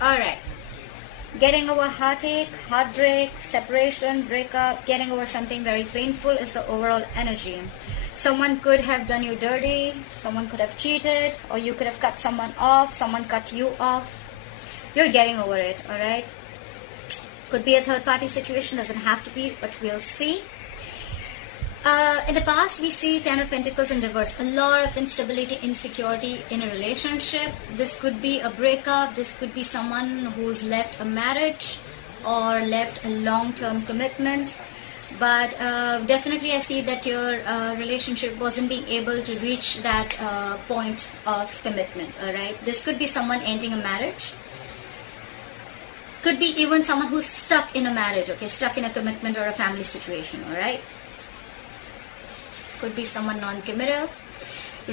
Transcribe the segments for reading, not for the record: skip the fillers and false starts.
Alright. Getting over heartache, heartbreak, separation, breakup, getting over something very painful is the overall energy. Someone could have done you dirty, someone could have cheated, or you could have cut someone off, someone cut you off. You're getting over it, alright? Could be a third party situation, doesn't have to be, but we'll see. In the past, we see Ten of Pentacles in reverse. A lot of instability, insecurity in a relationship. This could be a breakup. This could be someone who's left a marriage or left a long-term commitment. But definitely I see that your relationship wasn't being able to reach that point of commitment. Alright, this could be someone ending a marriage. Could be even someone who's stuck in a marriage, okay, stuck in a commitment or a family situation. Alright, could be someone non-committal.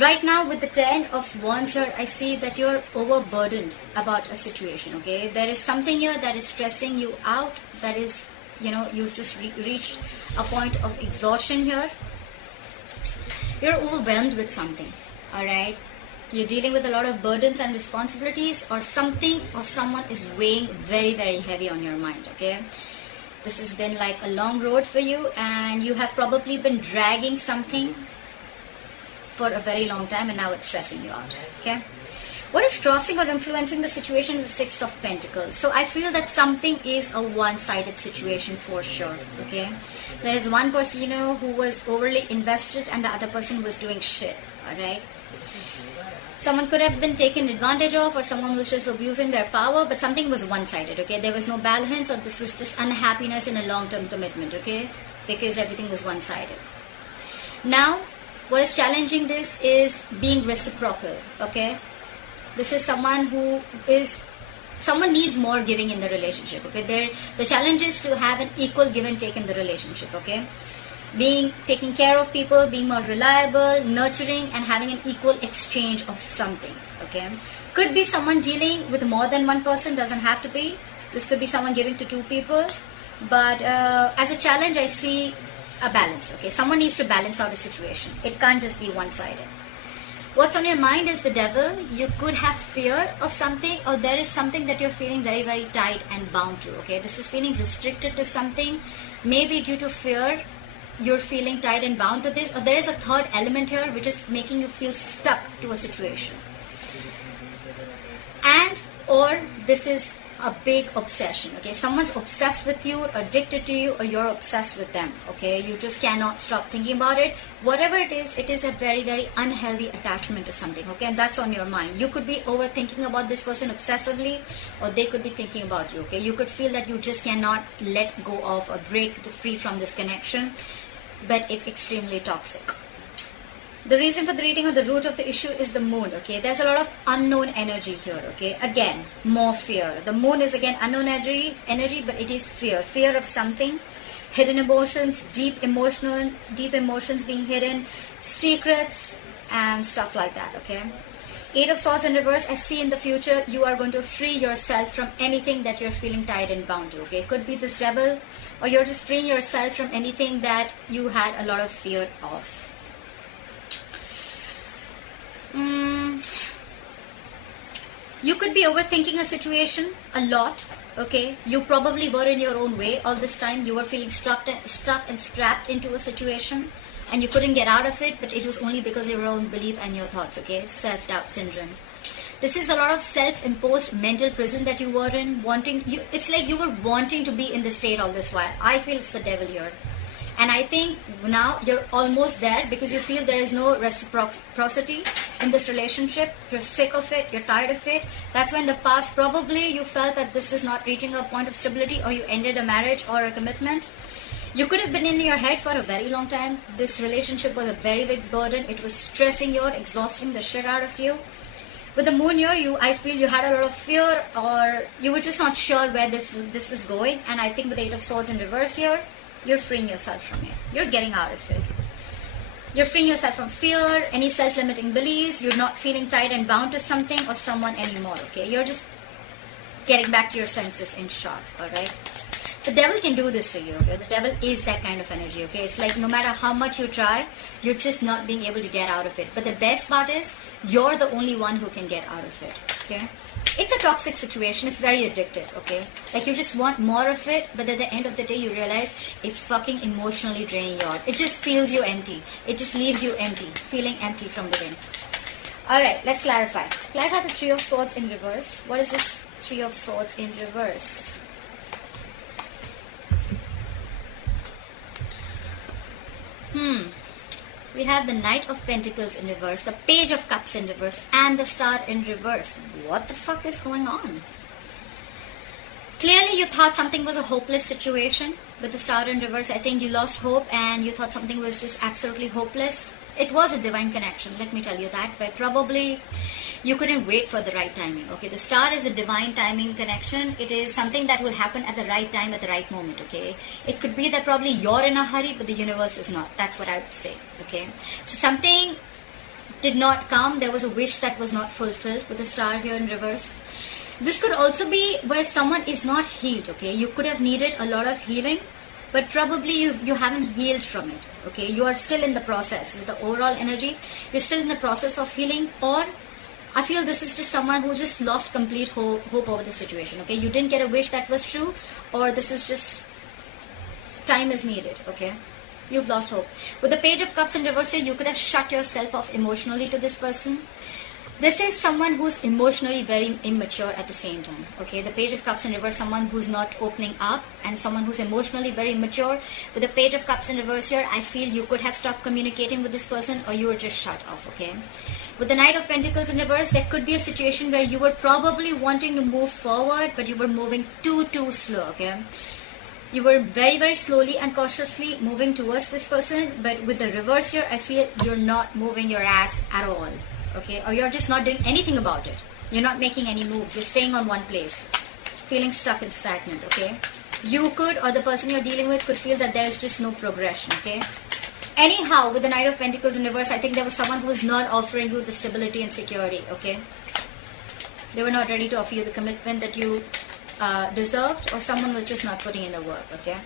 Right now with the Ten of Wands here, I see that you're overburdened about a situation, okay? There is something here that is stressing you out, that is, you know, you've just reached a point of exhaustion here. You're overwhelmed with something, alright? You're dealing with a lot of burdens and responsibilities, or something or someone is weighing very, very heavy on your mind, okay? This has been like a long road for you, and you have probably been dragging something for a very long time, and now it's stressing you out, okay? What is crossing or influencing the situation is the Six of Pentacles. So I feel that something is a one-sided situation for sure, okay? There is one person, you know, who was overly invested and the other person was doing shit, alright? Someone could have been taken advantage of, or someone was just abusing their power, but something was one-sided, okay? There was no balance, or this was just unhappiness in a long-term commitment, okay? Because everything was one-sided. Now, what is challenging this is being reciprocal, okay? This is someone who is, someone needs more giving in the relationship, okay? The challenge is to have an equal give and take in the relationship, okay? Taking care of people, being more reliable, nurturing, and having an equal exchange of something, okay? Could be someone dealing with more than one person, doesn't have to be. This could be someone giving to two people, but as a challenge, I see a balance, okay? Someone needs to balance out a situation. It can't just be one-sided. What's on your mind is the Devil. You could have fear of something, or there is something that you're feeling very, very tight and bound to, okay? This is feeling restricted to something, maybe due to fear. You're feeling tied and bound to this, or there is a third element here which is making you feel stuck to a situation. And or this is a big obsession, okay? Someone's obsessed with you, addicted to you, or you're obsessed with them, okay? You just cannot stop thinking about it. Whatever it is a very, very unhealthy attachment to something, okay? And that's on your mind. You could be overthinking about this person obsessively, or they could be thinking about you, okay? You could feel that you just cannot let go of or break free from this connection, but it's extremely toxic. The reason for the reading, or the root of the issue, is the moon, okay? There's a lot of unknown energy here, okay? Again, more fear. The moon is again unknown energy, but it is fear. Fear of something, hidden emotions, deep emotions being hidden, secrets, and stuff like that, okay? Eight of Swords in reverse. I see in the future you are going to free yourself from anything that you're feeling tied and bound to, okay? It could be this Devil, or you're just freeing yourself from anything that you had a lot of fear of. You could be overthinking a situation a lot, okay? You probably were in your own way all this time. You were feeling stuck and strapped into a situation, and you couldn't get out of it, but it was only because of your own belief and your thoughts, okay? Self-doubt syndrome. This is a lot of self-imposed mental prison that you were in, it's like you were wanting to be in this state all this while. I feel it's the Devil here. And I think now you're almost there, because you feel there is no reciprocity in this relationship. You're sick of it, you're tired of it. That's why in the past probably you felt that this was not reaching a point of stability, or you ended a marriage or a commitment. You could have been in your head for a very long time. This relationship was a very big burden. It was stressing you out, exhausting the shit out of you. With the moon here, I feel you had a lot of fear, or you were just not sure where this was going. And I think with the Eight of Swords in reverse here, you're freeing yourself from it. You're getting out of it. You're freeing yourself from fear, any self-limiting beliefs. You're not feeling tied and bound to something or someone anymore, okay? You're just getting back to your senses, in short, alright? The Devil can do this to you, okay? The Devil is that kind of energy, okay? It's like no matter how much you try, you're just not being able to get out of it. But the best part is, you're the only one who can get out of it, okay? it's a toxic situation. It's very addictive, okay? Like you just want more of it, but at the end of the day you realize it's fucking emotionally draining you out. It just feels you empty. It just leaves you empty, feeling empty from within. Alright, let's clarify. Clarify the Three of Swords in reverse. What is this Three of Swords in reverse? We have the Knight of Pentacles in reverse, the Page of Cups in reverse, and the Star in reverse. What the fuck is going on? Clearly you thought something was a hopeless situation. With the Star in reverse, I think you lost hope and you thought something was just absolutely hopeless. It was a divine connection, let me tell you that, but probably you couldn't wait for the right timing. Okay, the Star is a divine timing connection. It is something that will happen at the right time, at the right moment. Okay, it could be that probably you're in a hurry, but the universe is not. That's what I would say. Okay, so something did not come. There was a wish that was not fulfilled with the Star here in reverse. This could also be where someone is not healed. Okay, you could have needed a lot of healing, but probably you haven't healed from it. Okay, you are still in the process. With the overall energy, you're still in the process of healing, or I feel this is just someone who just lost complete hope over the situation. Okay, you didn't get a wish that was true, or this is just time is needed. Okay, you've lost hope. With the Page of Cups in reverse here, you could have shut yourself off emotionally to this person. This is someone who's emotionally very immature at the same time. Okay, the Page of Cups in reverse, someone who's not opening up, and someone who's emotionally very immature. With the Page of Cups in reverse here, I feel you could have stopped communicating with this person, or you were just shut off. Okay, with the Knight of Pentacles in reverse, there could be a situation where you were probably wanting to move forward, but you were moving too slow. Okay, you were very slowly and cautiously moving towards this person, but with the reverse here, I feel you're not moving your ass at all. Okay, or you're just not doing anything about it. You're not making any moves. You're staying on one place, feeling stuck and stagnant. Okay, you could, or the person you're dealing with could feel that there is just no progression. Okay, anyhow, with the Knight of Pentacles in reverse, I think there was someone who was not offering you the stability and security. Okay, they were not ready to offer you the commitment that you deserved, or someone was just not putting in the work. Okay,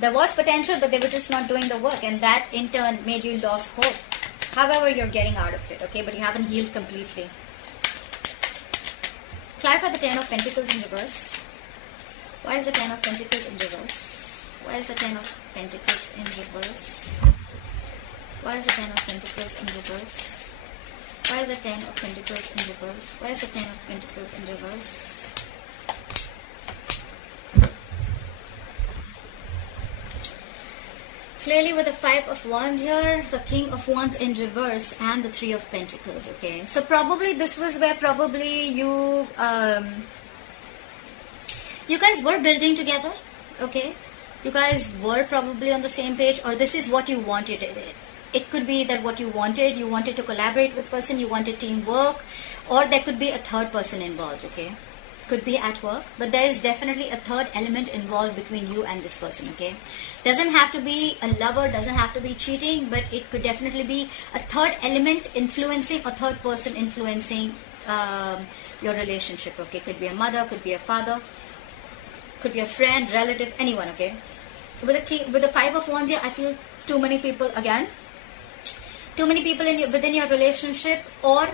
there was potential, but they were just not doing the work, and that in turn made you lose hope. However, you're getting out of it, okay, but you haven't healed completely. Clarify the Ten of Pentacles in reverse. Why is the Ten of Pentacles in reverse? Why is the Ten of Pentacles in reverse? Why is the Ten of Pentacles in reverse? Why is the Ten of Pentacles in reverse? Why is the Ten of Pentacles in reverse? Clearly with the Five of Wands here, the King of Wands in reverse, and the Three of Pentacles. Okay, so probably this was where probably you guys were building together. Okay, you guys were probably on the same page, or this is what you wanted. It could be that what you wanted to collaborate with person, you wanted teamwork, or there could be a third person involved. Okay, could be at work, but there is definitely a third element involved between you and this person. Okay, doesn't have to be a lover, doesn't have to be cheating, but it could definitely be a third element influencing, a third person influencing your relationship. Okay, could be a mother, could be a father, could be a friend, relative, anyone. Okay, with the Five of Wands here, I feel too many people within your relationship, or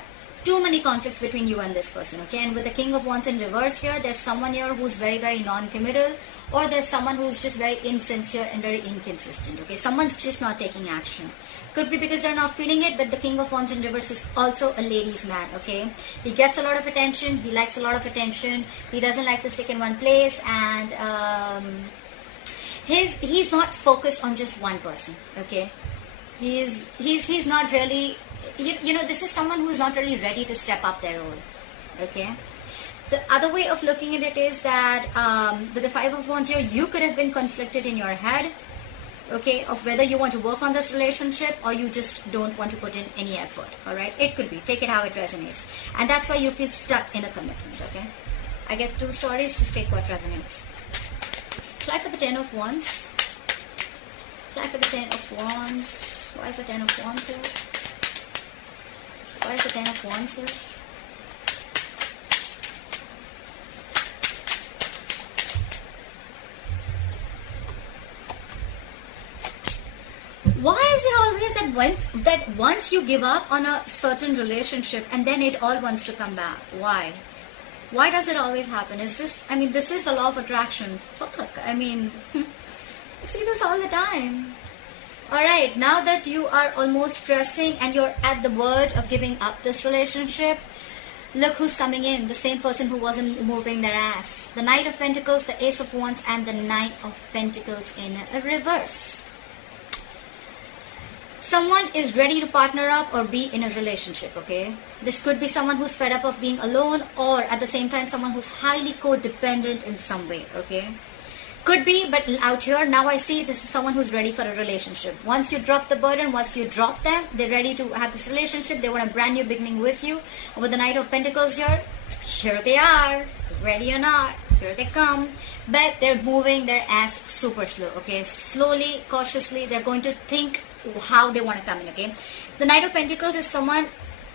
too many conflicts between you and this person. Okay, and with the King of Wands in reverse here, there's someone here who's very non-committal, or there's someone who's just very insincere and very inconsistent. Okay, someone's just not taking action. Could be because they're not feeling it, but the King of Wands in reverse is also a ladies' man. Okay, he gets a lot of attention, he likes a lot of attention, he doesn't like to stick in one place, and he's not focused on just one person. Okay, he's not really, you know, this is someone who is not really ready to step up their role. Okay, the other way of looking at it is that with the Five of Wands here, you could have been conflicted in your head, okay, of whether you want to work on this relationship or you just don't want to put in any effort. All right, it could be, take it how it resonates, and that's why you feel stuck in a commitment. Okay, I get two stories, just take what resonates. Fly for the Ten of Wands. Fly for the Ten of Wands. Why is the Ten of Wands here? Why is the Ten of Wands here? Why is it always that once you give up on a certain relationship and then it all wants to come back? Why? Why does it always happen? Is this, I mean, this is the law of attraction. Fuck, I mean, I see this all the time. Alright, now that you are almost stressing and you're at the verge of giving up this relationship, look who's coming in. The same person who wasn't moving their ass. The Knight of Pentacles, the Ace of Wands, and the Knight of Pentacles in a reverse. Someone is ready to partner up or be in a relationship, okay? This could be someone who's fed up of being alone, or at the same time someone who's highly codependent in some way, okay? Could be, but out here, now I see this is someone who's ready for a relationship. Once you drop the burden, once you drop them, they're ready to have this relationship. They want a brand new beginning with you. With the Knight of Pentacles here they are, ready or not, here they come. But they're moving their ass super slow, okay? Slowly, cautiously, they're going to think how they want to come in, okay? The Knight of Pentacles is someone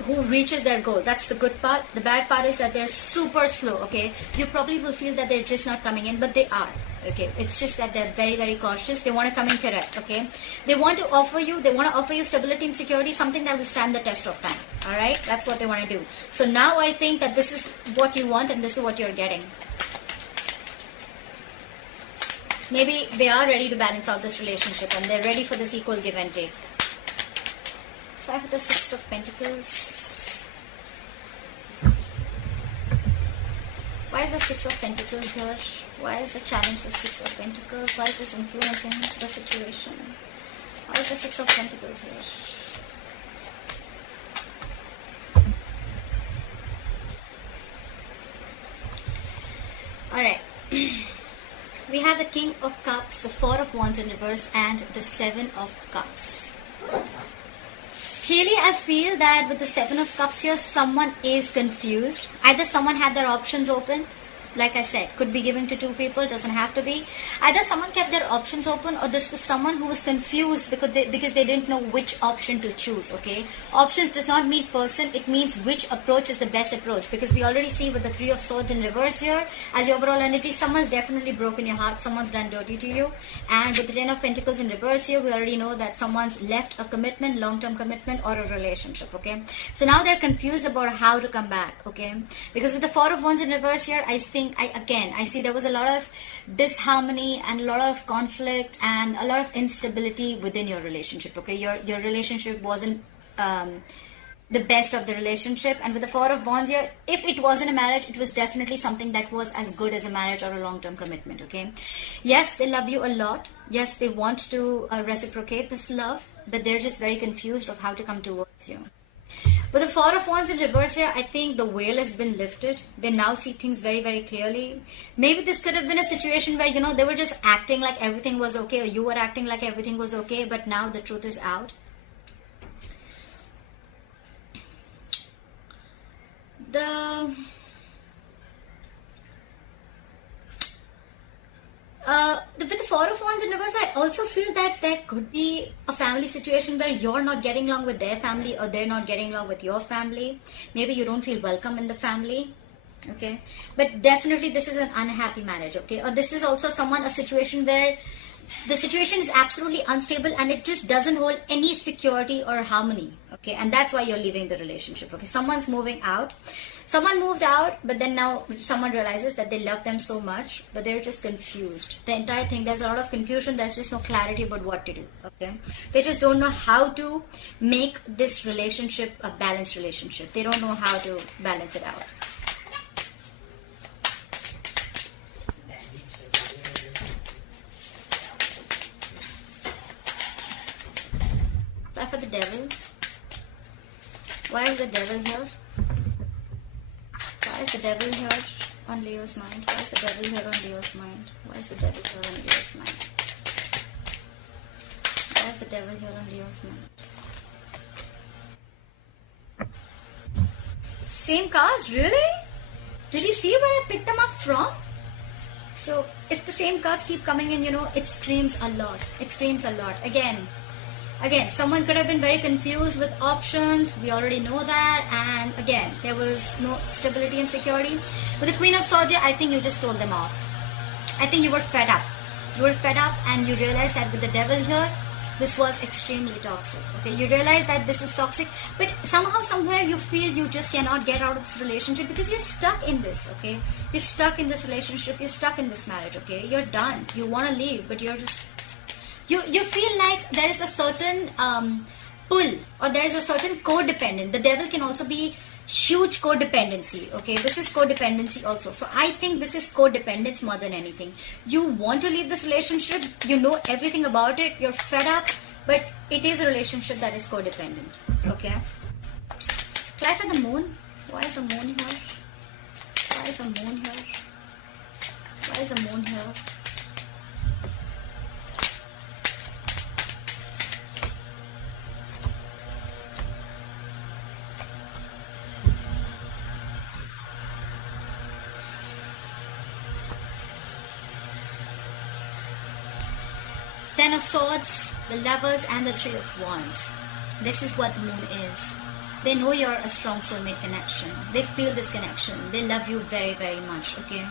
who reaches their goal. That's the good part. The bad part is that they're super slow, okay? You probably will feel that they're just not coming in, but they are, okay? It's just that they're very, very cautious. They want to come in correct, okay? They want to offer you stability and security, something that will stand the test of time, all right? That's what they want to do. So now I think that this is what you want and this is what you're getting. Maybe they are ready to balance out this relationship and they're ready for this equal give and take. Try for the Six of Pentacles. Why is the Six of Pentacles here? Why is the challenge the Six of Pentacles? Why is this influencing the situation? Why is the Six of Pentacles here? Alright. We have the King of Cups, the Four of Wands in reverse, and the Seven of Cups. Clearly, I feel that with the Seven of Cups here, someone is confused. Either someone had their options open, like I said, could be given to two people, doesn't have to be. Either someone kept their options open, or this was someone who was confused because they didn't know which option to choose, okay? Options does not mean person, it means which approach is the best approach, because we already see with the Three of Swords in reverse here, as your overall energy, someone's definitely broken your heart, someone's done dirty to you. And with the Ten of Pentacles in reverse here, we already know that someone's left a commitment, long-term commitment, or a relationship, okay? So now they're confused about how to come back, okay? Because with the Four of Wands in reverse here, I see there was a lot of disharmony and a lot of conflict and a lot of instability within your relationship, okay? Your relationship wasn't the best of the relationship. And with the Four of Wands here, if it wasn't a marriage, it was definitely something that was as good as a marriage or a long-term commitment, okay? Yes, they love you a lot. Yes, they want to reciprocate this love, but they're just very confused of how to come towards you. With the Four of Wands in reverse here, I think the veil has been lifted. They now see things very, very clearly. Maybe this could have been a situation where, you know, they were just acting like everything was okay, or you were acting like everything was okay, but now the truth is out. With the Four of Wands in reverse, I also feel that there could be a family situation where you're not getting along with their family, or they're not getting along with your family. Maybe you don't feel welcome in the family, okay? But definitely this is an unhappy marriage, okay? Or this is also a situation where the situation is absolutely unstable and it just doesn't hold any security or harmony, okay? And that's why you're leaving the relationship, okay? Someone's moving out. Someone moved out, but then now someone realizes that they love them so much, but they're just confused. The entire thing, there's a lot of confusion. There's just no clarity about what to do, okay? They just don't know how to make this relationship a balanced relationship. They don't know how to balance it out. Apply for the Devil. Why is the Devil here? Why is the Devil here on Leo's mind? Why is the Devil here on Leo's mind? Why is the Devil here on Leo's mind? Why is the Devil here on Leo's mind? Same cards, really? Did you see where I picked them up from? So if the same cards keep coming in, you know, it screams a lot. It screams a lot. Again, someone could have been very confused with options. We already know that. And again, there was no stability and security. With the Queen of Swords, I think you just told them off. I think you were fed up. You were fed up and you realized that with the Devil here, this was extremely toxic. Okay, you realize that this is toxic, but somehow, somewhere, you feel you just cannot get out of this relationship because you're stuck in this. Okay, you're stuck in this relationship, you're stuck in this marriage. Okay, you're done, you want to leave, but you're just, you feel like there is a certain pull, or there is a certain codependent. The devil can also be huge codependency. Okay, this is codependency also. So I think this is codependence more than anything. You want to leave this relationship, you know everything about it, you're fed up, but it is a relationship that is codependent. Okay, try for the moon. Why is the moon here? Why is the moon here? Why is the moon here? Ten of Swords, the Lovers, and the Three of Wands. This is what the moon is. They know you're a strong soulmate connection. They feel this connection. They love you very, very much, okay?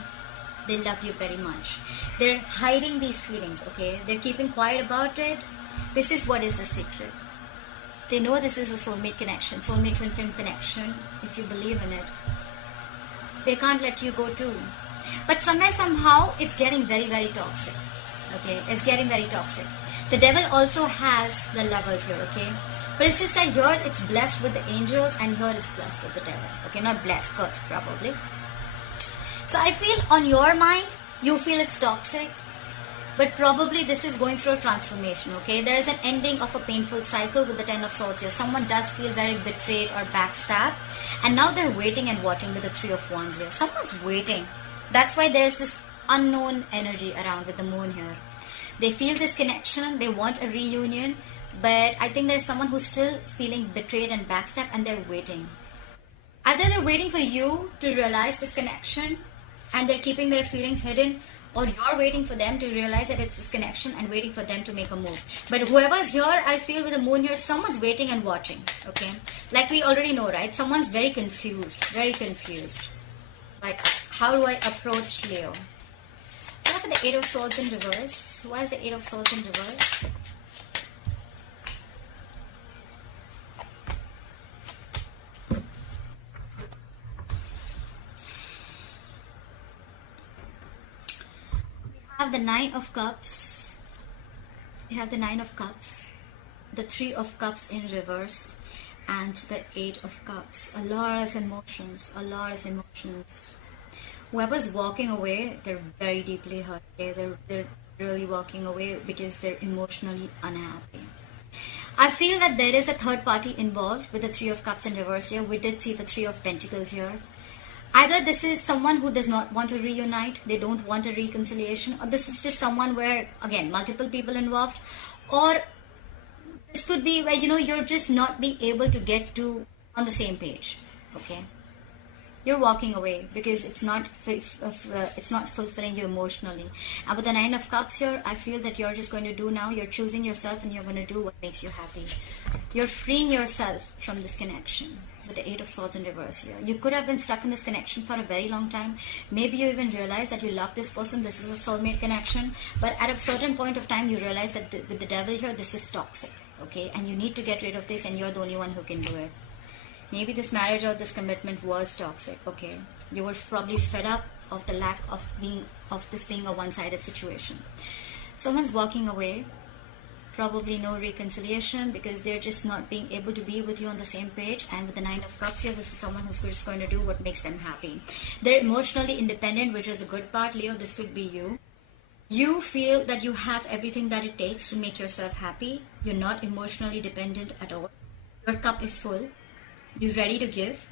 They love you very much. They're hiding these feelings, okay? They're keeping quiet about it. This is what is the secret. They know this is a soulmate connection, soulmate twin flame connection, if you believe in it. They can't let you go too. But somewhere, somehow, it's getting very, very toxic. Okay, it's getting very toxic. The devil also has the Lovers here, okay? But it's just that here it's blessed with the angels, and here it's blessed with the devil. Okay, not blessed, cursed probably. So I feel on your mind, you feel it's toxic, but probably this is going through a transformation, okay? There is an ending of a painful cycle with the Ten of Swords here. Someone does feel very betrayed or backstabbed, and now they're waiting and watching with the Three of Wands here. Someone's waiting. That's why there's this unknown energy around with the moon here. They feel this connection, they want a reunion, but I think there's someone who's still feeling betrayed and backstabbed, and they're waiting. Either they're waiting for you to realize this connection and they're keeping their feelings hidden, or you're waiting for them to realize that it's this connection and waiting for them to make a move. But whoever's here, I feel with the moon here, someone's waiting and watching, okay? Like we already know, right? Someone's very confused, very confused. Like, how do I approach Leo? What about the Eight of Swords in reverse? Why is the Eight of Swords in reverse? We have the Nine of Cups. We have the Nine of Cups, the Three of Cups in reverse, and the Eight of Cups. A lot of emotions, a lot of emotions. Whoever's walking away, they're very deeply hurt. Okay? They're really walking away because they're emotionally unhappy. I feel that there is a third party involved with the Three of Cups in reverse here. We did see the Three of Pentacles here. Either this is someone who does not want to reunite, they don't want a reconciliation, or this is just someone where, again, multiple people involved, or this could be where, you know, you're just not being able to get to on the same page, okay? You're walking away because it's not fulfilling you emotionally. And with the Nine of Cups here, I feel that you're just going to do now, you're choosing yourself and you're going to do what makes you happy. You're freeing yourself from this connection. With the Eight of Swords in reverse here, you could have been stuck in this connection for a very long time. Maybe you even realize that you love this person, this is a soulmate connection, but at a certain point of time you realize that with the devil here, this is toxic, okay? And you need to get rid of this, and you're the only one who can do it. Maybe this marriage or this commitment was toxic, okay? You were probably fed up of the lack of this being a one-sided situation. Someone's walking away. Probably no reconciliation because they're just not being able to be with you on the same page. And with the Nine of Cups here, this is someone who's just going to do what makes them happy. They're emotionally independent, which is a good part. Leo, this could be you. You feel that you have everything that it takes to make yourself happy. You're not emotionally dependent at all. Your cup is full. You're ready to give.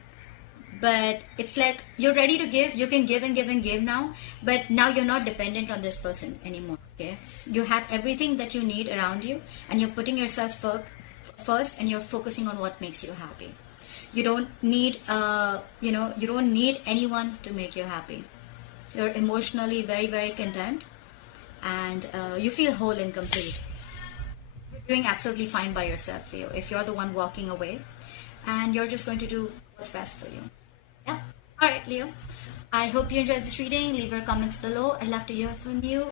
But it's like you're ready to give, you can give and give and give now, but now you're not dependent on this person anymore, okay? You have everything that you need around you, and you're putting yourself first, and you're focusing on what makes you happy. You don't need, you don't need anyone to make you happy. You're emotionally very, very content, and you feel whole and complete. You're doing absolutely fine by yourself, Leo, if you're the one walking away, and you're just going to do what's best for you. Yeah. Alright, Leo. I hope you enjoyed this reading. Leave your comments below. I'd love to hear from you.